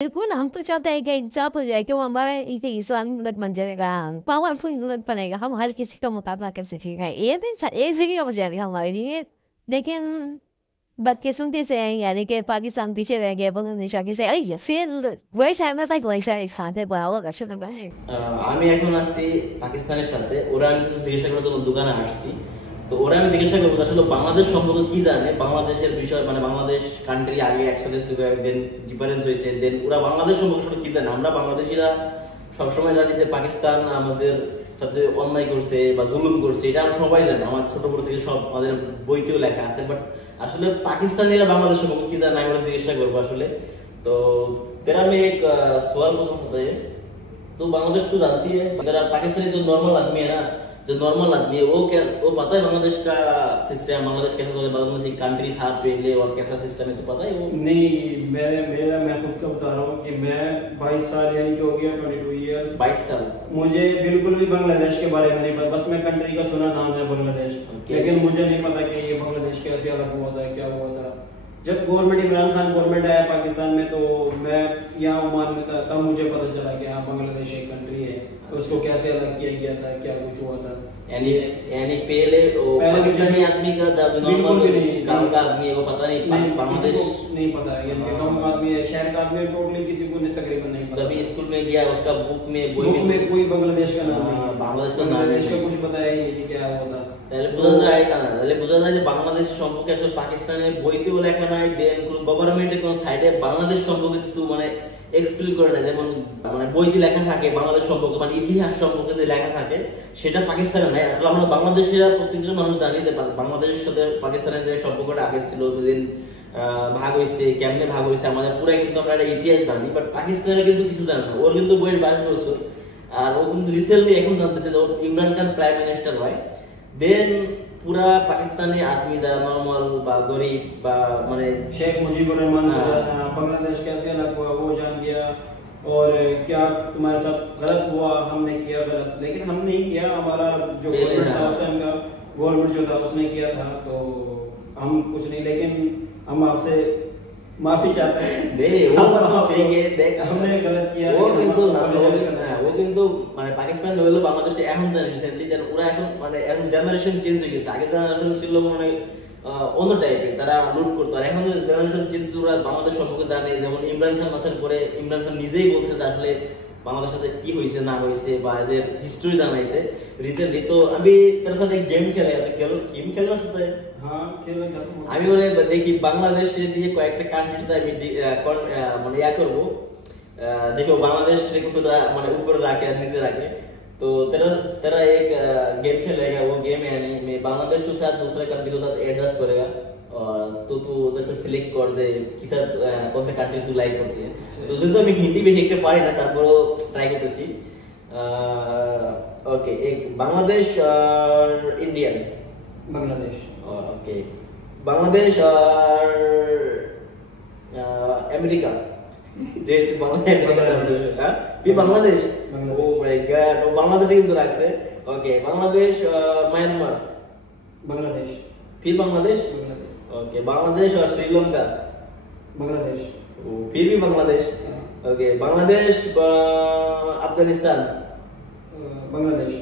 बिल्कुल, हम तो चाहते हैं कि इंसाफ हो जाए, क्यों हमारा एक इस्लामी मुल्क बन जाएगा, पावरफुल मुल्क बनेगा, हम हर किसी का मुकाबला कर सकेंगे। ये भी ईज़ी हो जाएगा हमारे लिए। लेकिन बदकिस्मती से यानी कि पाकिस्तान पीछे रह गया, बांग्लादेश आगे से आई फिर वही शायद मैं लाइक साथ है बराबर का शुरू है। আমি এখন আছি পাকিস্তানের সাথে। ওরা আমি কিছু জিজ্ঞাসা করার জন্য দোকানে আসছি। তো ওরা আমি জিজ্ঞাসা করবো আসলে বাংলাদেশ সম্পর্কে কি জানে, বাংলাদেশের বিষয় মানে বাংলাদেশ কান্ট্রি আগে একসাথে ছিল, দেন ডিফারেন্স হয়েছে, দেন ওরা বাংলাদেশ সম্পর্কে কি জানে। আমরা বাংলাদেশিরা সবসময় জানি যে পাকিস্তান আমাদের সাথে অন্যায় করছে বা জুলুম করছে, এটা আমরা সবাই জানি, আমার ছোট বড় থেকে সব আমাদের বইতেও লেখা আছে। বাট আসলে পাকিস্তানিরা বাংলাদেশ সম্পর্কে কি জানে আমি ওরা জিজ্ঞাসা করবো আসলে। तो तेरा में एक सवाल पूछ सकता है। तो बांग्लादेश को जानती है, तेरा पाकिस्तानी जो नॉर्मल आदमी है ना, जो नॉर्मल आदमी है वो क्या वो पता है बांग्लादेश का सिस्टम, बांग्लादेश कैसा चले, बांग्लादेश एक कंट्री था पहले और कैसा सिस्टम है, तो पता है वो? नहीं, मैं खुद का बता रहा हूँ कि मैं 22 साल यानी कि हो गया 22 इयर्स। 22 साल मुझे बिल्कुल भी बांग्लादेश के बारे में नहीं पता, बस मैं कंट्री का सुना नाम है बांग्लादेश, लेकिन मुझे नहीं पता कि ये बांग्लादेश कैसे अलग हुआ था, क्या हुआ था। जब गवर्नमेंट इमरान खान गवर्नमेंट आया पाकिस्तान में, तो मैं यहाँ ओमान में था, तब मुझे पता चला कि हाँ बांग्लादेश एक कंट्री है, उसको कैसे अलग किया गया था, क्या कुछ हुआ था। यानी पहले पाकिस्तानी आदमी का जब नॉर्मल गांव का आदमी है वो पता नहीं, बांग्लादेश नहीं पता है, यानी गांव का आदमी है, शहर का आदमी टोटली किसी को नहीं, तकरीबन नहीं पता। जब स्कूल में गया उसका बुक में कोई बांग्लादेश का नाम नहीं है, बांग्लादेश का कुछ बताया ही नहीं क्या हुआ था। তাহলে বোঝা যায় না, তাহলে বোঝা যায় যে বাংলাদেশ সম্পর্কে আসলে পাকিস্তানের বইতেও লেখা নাই, দেন কোনো গভর্নমেন্টের কোনো সাইডে বাংলাদেশ সম্পর্কে কিছু মানে এক্সপ্লেন করে না। যেমন মানে বইতে লেখা থাকে বাংলাদেশ সম্পর্কে, মানে ইতিহাস সম্পর্কে যে লেখা থাকে সেটা পাকিস্তানে নাই। আসলে আমরা বাংলাদেশের প্রত্যেকজন মানুষ জানি যে বাংলাদেশের সাথে পাকিস্তানের যে সম্পর্কটা আগে ছিল, দিন ভাগ হয়েছে, কেমনে ভাগ হয়েছে, আমাদের পুরো কিন্তু আমরা একটা ইতিহাস জানি। বাট পাকিস্তানের কিন্তু কিছু জানে না, ওর কিন্তু বয়স 22 বছর, আর ও কিন্তু রিসেন্টলি এখন জানতেছে যে ইমরান খান প্রাইম মিনিস্টার হয়। देन पूरा पाकिस्तानी आदमी যারা নরমাল বা গরিব বা মানে शेख मुजीबुर रहमान को जाना, बांग्लादेश कैसे अलग हुआ वो जान गया, और क्या तुम्हारे साथ गलत हुआ, हमने किया गलत, लेकिन हम नहीं किया, हमारा जो गवर्नमेंट था उस टाइम का गवर्नमेंट जो था उसने किया था, तो हम कुछ नहीं। लेकिन हम आपसे माफी चाहते हैं, हमने गलत किया। ও কিন্তু মানে পাকিস্তান হলো বাংলাদেশে এখন জানি রিসেন্টলি, যেন ওরা এখন মানে এখন জেনারেশন চেঞ্জ হয়ে গেছে। আগে জেনারেশন ছিল মানে অন্য টাইপের, তারা লুট করতো, আর এখন জেনারেশন চেঞ্জ, ওরা বাংলাদেশ সম্পর্কে জানে। যেমন ইমরান খান আসার পরে ইমরান খান নিজেই বলছে যে আসলে বাংলাদেশের সাথে কি হয়েছে না হয়েছে বা এদের হিস্ট্রি জানাইছে রিসেন্টলি। তো আমি তার সাথে গেম খেলে গেম খেলার সাথে আমি মানে দেখি বাংলাদেশে দিয়ে কয়েকটা কান্ট্রির সাথে আমি মানে ইয়া করবো, देखो बांग्लादेश को तो माने ऊपर रखे और नीचे रखे। तो तेरा तेरा एक गेम खेलेगा, वो गेम है यानी मैं बांग्लादेश के साथ दूसरे कंट्री के साथ एडजस्ट करेगा, और तो तू जैसे सिलेक्ट कर दे कि सर कौन सा कंट्री तू लाइक करती है। तो उसमें तो मैं हिंदी में देखते पारी ना, तब वो ट्राई करते सी। ओके, एक बांग्लादेश और इंडियन। बांग्लादेश। ओके, बांग्लादेश और अमेरिका। যেহেতু বাংলাদেশ, ও মাই গড, ও বাংলাদেশে কিন্তু রাখছে। ওকে, বাংলাদেশ মায়ানমার। बांग्लादेश। फिर बांग्लादेश। ओके, बांग्लादेश और श्रीलंका। बांग्लादेश। फिर भी बांग्लादेश। ओके, बांग्लादेश अफगानिस्तान। बांग्लादेश।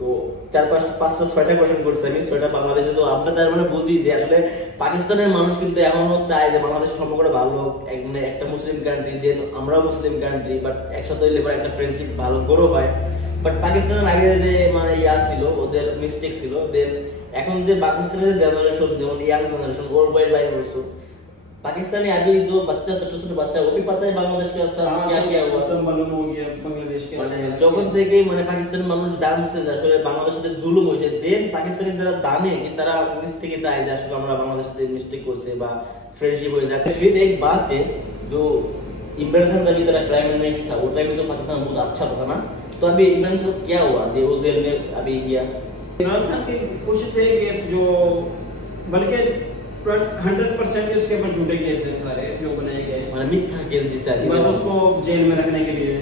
তো চার পাঁচটা ছয়টা কোশ্চেন করছে আমি, ছয়টা বাংলাদেশে। তো আমরা তার মানে বুঝি যে আসলে পাকিস্তানের মানুষ কিন্তু এখনো চায় যে বাংলাদেশের সম্পর্কটা ভালো হোক, মানে একটা মুসলিম কান্ট্রি, দেন আমরাও মুসলিম কান্ট্রি, বাট একসাথে হইলে পরে একটা ফ্রেন্ডশিপ ভালো গ্রো হয়। বাট পাকিস্তানের আগে যে মানে ইয়া ছিল, ওদের মিস্টেক ছিল, দেন এখন যে পাকিস্তানের জেনারেশন, যেমন ইয়াং জেনারেশন, ওর বয়স 22 বছর, पाकिस्तानी अभी जो बच्चा छोटे बच्चा वो भी पता है बांग्लादेश के असर क्या क्या हुआ, सब मालूम हो गया बांग्लादेश के মানে যখন থেকে মানে পাকিস্তানি মানুষ জানছে যে আসলে বাংলাদেশের সাথে জুলুম হয়েছে, দেন পাকিস্তানি যারা জানে कि তারা নিজ থেকে চায় যে আসলে আমরা বাংলাদেশের সাথে মিস্টেক করছে বা फ्रेंडशिप हो जाए। फिर एक बात है जो इमरान खान जब इतना प्राइम मिनिस्टर था, वो टाइम में तो पाकिस्तान बहुत अच्छा था ना। तो अभी इमरान खान क्या हुआ कि वो जेल में अभी गया? इमरान खान के कुछ थे केस जो, बल्कि 100% उसके ऊपर झूठे केस हैं सारे जो बनाए गए, मतलब मिथ्या केस जिसे बस उसको जेल में रखने के लिए।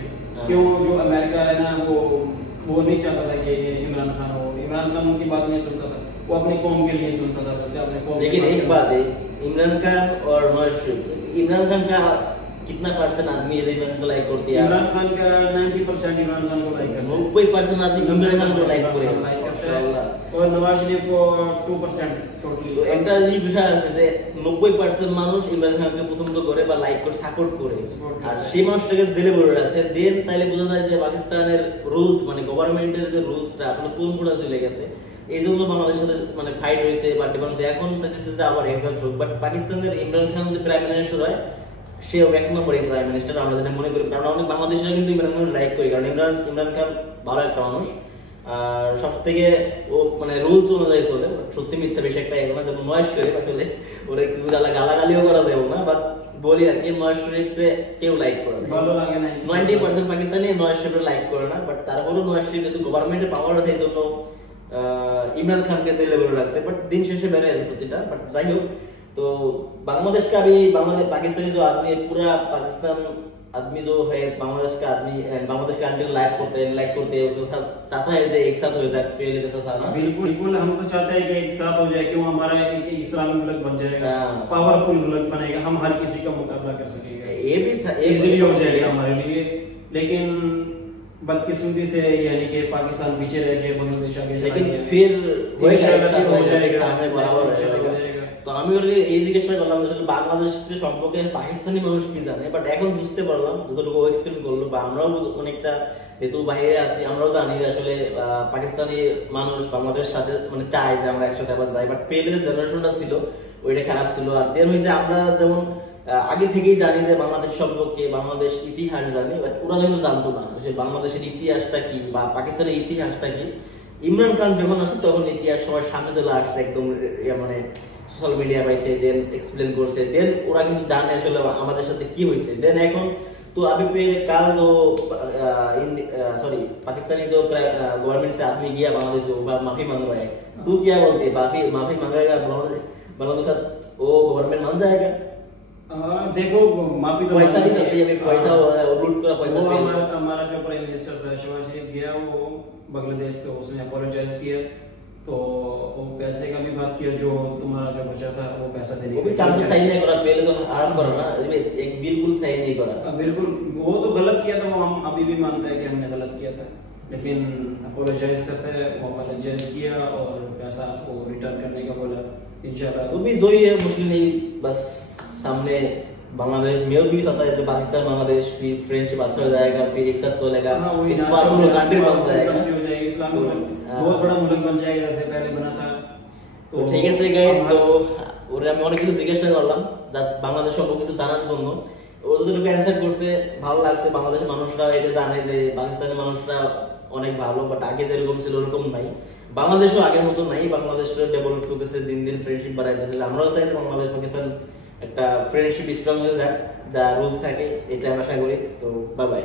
क्यों जो अमेरिका है ना, वो नहीं चाहता था कि इमरान खान हो, इमरान खान उनकी बात नहीं सुनता था, वो अपनी कौम के लिए सुनता था, बस अपने कौम। लेकिन एक बात है, इमरान खान और नवाज शरीफ, इमरान खान का कितना परसेंट आदमी इमरान को लाइक करती है? इमरान खान का 90% इमरान खान को लाइक करते हैं, 90% आदमी इमरान खान को लाइक করে माशाल्लाह। और नवाज शरीफ को 2% टोटली। তো একটা জিনিস বিষয় আছে যে 90% মানুষ ইমরান খানকে পছন্দ করে বা লাইক করে সাপোর্ট করে, আর সেই মানুষটাকে জেলে ভরে রাখছে। দেন তাইলে বোঝা যায় যে পাকিস্তানের রুলস মানে গভর্নমেন্টের যে রুলসটা আসলে কোন কোন চলে গেছে। এই জন্য বাংলাদেশের সাথে মানে ফাইট হয়েছে বা ডিফারেন্স এখন চাইতেছে যে আবার এক্সাল্ট হোক। বাট পাকিস্তানের ইমরান খান যদি প্রাইম মিনিস্টার হয় সে এক নম্বরে প্রাইম মিনিস্টার আমরা যেটা মনে করি, কারণ অনেক বাংলাদেশিরা কিন্তু ইমরান খান লাইক করি, কারণ ইমরান খান ভালো একটা মানুষ। আর সব থেকে ও মানে রুলস অনুযায়ী চলে, সত্যি মিথ্যা বেশি একটা এগো না। যেমন নওয়াজ শরীফ আসলে ওরা কিছু গালাগালিও করা যাবে না, বাট বলি আর কি নওয়াজ শরীফকে কেউ লাইক করে না, ভালো লাগে না। 90% পাকিস্তানি নওয়াজ শরীফকে লাইক করে না। বাট তারপরেও নওয়াজ শরীফ যেহেতু গভর্নমেন্টের পাওয়ার আছে এই জন্য इमरान खान के जेल लेवल रखते, बट दिन शेषे बेरे सत्यटा। बट যাই হোক, तो बांग्लादेश का अभी बांग्लादेश पाकिस्तानी जो आदमी पूरा पाकिस्तान आदमी जो है बांग्लादेश का आदमी बांग्लादेश का आदमी लाइक करते हैं उसको चाहता है कि एक साथ हो जाए पहले जैसा था ना। बिल्कुल बिल्कुल, हम तो चाहते हैं कि एक साथ हो जाए, क्यों हमारा एक इस्लामी मुल्क बन जाएगा, पावरफुल मुल्क बनेगा, हम हर किसी का मुकाबला कर सकेंगे, ये भी इजीली हो जाएगा हमारे लिए। लेकिन बदकिस्मती से यानी कि पाकिस्तान पीछे रह गया, बांग्लादेश आगे, लेकिन फिर हो जाएगा सामने बराबर हो जाएगा। তো আমি ওর এই জিজ্ঞাসা করলাম আসলে বাংলাদেশের সম্পর্কে পাকিস্তানি মানুষ কি জানে, বাট এখন বুঝতে পারলাম যতটুকু এক্সপ্লেন করলো, বা আমরাও অনেকটা যেহেতু বাইরে আছি আমরাও জানি যে আসলে পাকিস্তানি মানুষ বাংলাদেশের সাথে মানে চায় যে আমরা একসাথে আবার যাই। বাট পেলে যে জেনারেশনটা ছিল ওইটা খারাপ ছিল। আর দেন হয়েছে আমরা যেমন আগে থেকেই জানি যে বাংলাদেশ সম্পর্কে বাংলাদেশ ইতিহাস জানি, বাট ওরা কিন্তু জানতো না যে বাংলাদেশের ইতিহাসটা কি বা পাকিস্তানের ইতিহাসটা কি। ইমরান খান যখন আসে তখন ইতিহাস সবার সামনে চলে আসছে, একদম মানে সোশ্যাল মিডিয়া পাইছে, দেন এক্সপ্লেন করছে, দেন ওরা কিন্তু জানে আসলে আমাদের সাথে কি হয়েছে। দেন এখন तो अभी फिर कल जो सॉरी पाकिस्तानी जो गवर्नमेंट से आदमी गया बांग्लादेश को माफी मांग रहा है, तू क्या बोलते माफी मांगेगा बांग्लादेश वो गवर्नमेंट मान जाएगा? देखो माफी तो पैसा भी सकती है, पैसा लूट कर पैसा। हमारा जो प्राइम मिनिस्टर था शहबाज शरीफ गया वो बांग्लादेश पे, उसने अपोलोजाइज किया, तो वो पैसे का भी बात किया, जो तुम्हारा जो बचा था वो पैसा देने वो भी काम तो सही नहीं करा, पहले तो आराम करो ना, एक बिल्कुल सही नहीं करा। बिल्कुल वो तो गलत किया था, वो हम अभी भी मानते हैं कि हमने गलत किया था, लेकिन अपोलोजाइज करते हैं, वो अपोलोजाइज किया और पैसा को रिटर्न करने का बोला इंशाल्लाह। तो भी जो ही है मुश्किल नहीं, बस सामने बांग्लादेश में भी सकता है, पाकिस्तान बांग्लादेश फिर फ्रेंडशिप अच्छा हो जाएगा, फिर एक साथ चलेगा, कंट्री बन जाएगा, इस्लामी बहुत बड़ा मुल्क बन जाएगा जैसे पहले बना था। তো ঠিক আছে গাইস, তো ওরে আমি অনেক কিছু জিজ্ঞাসা করলাম জাস্ট বাংলাদেশ সম্পর্কে কিছু জানার জন্য। ও যতটুকু অ্যানসার করছে ভালো লাগছে। বাংলাদেশের মানুষরা এটা জানে যে পাকিস্তানের মানুষরা অনেক ভালো, বাট আগে যেরকম ছিল ওরকম নাই। বাংলাদেশও আগের মতো নাই, বাংলাদেশও ডেভেলপ করতেছে, দিন দিন ফ্রেন্ডশিপ বাড়াইতেছে। আমরাও চাই বাংলাদেশ পাকিস্তান একটা ফ্রেন্ডশিপ স্ট্রং হয়ে যাক, যা রুলস থাকে এটা আমরা আশা করি। তো বাই বাই।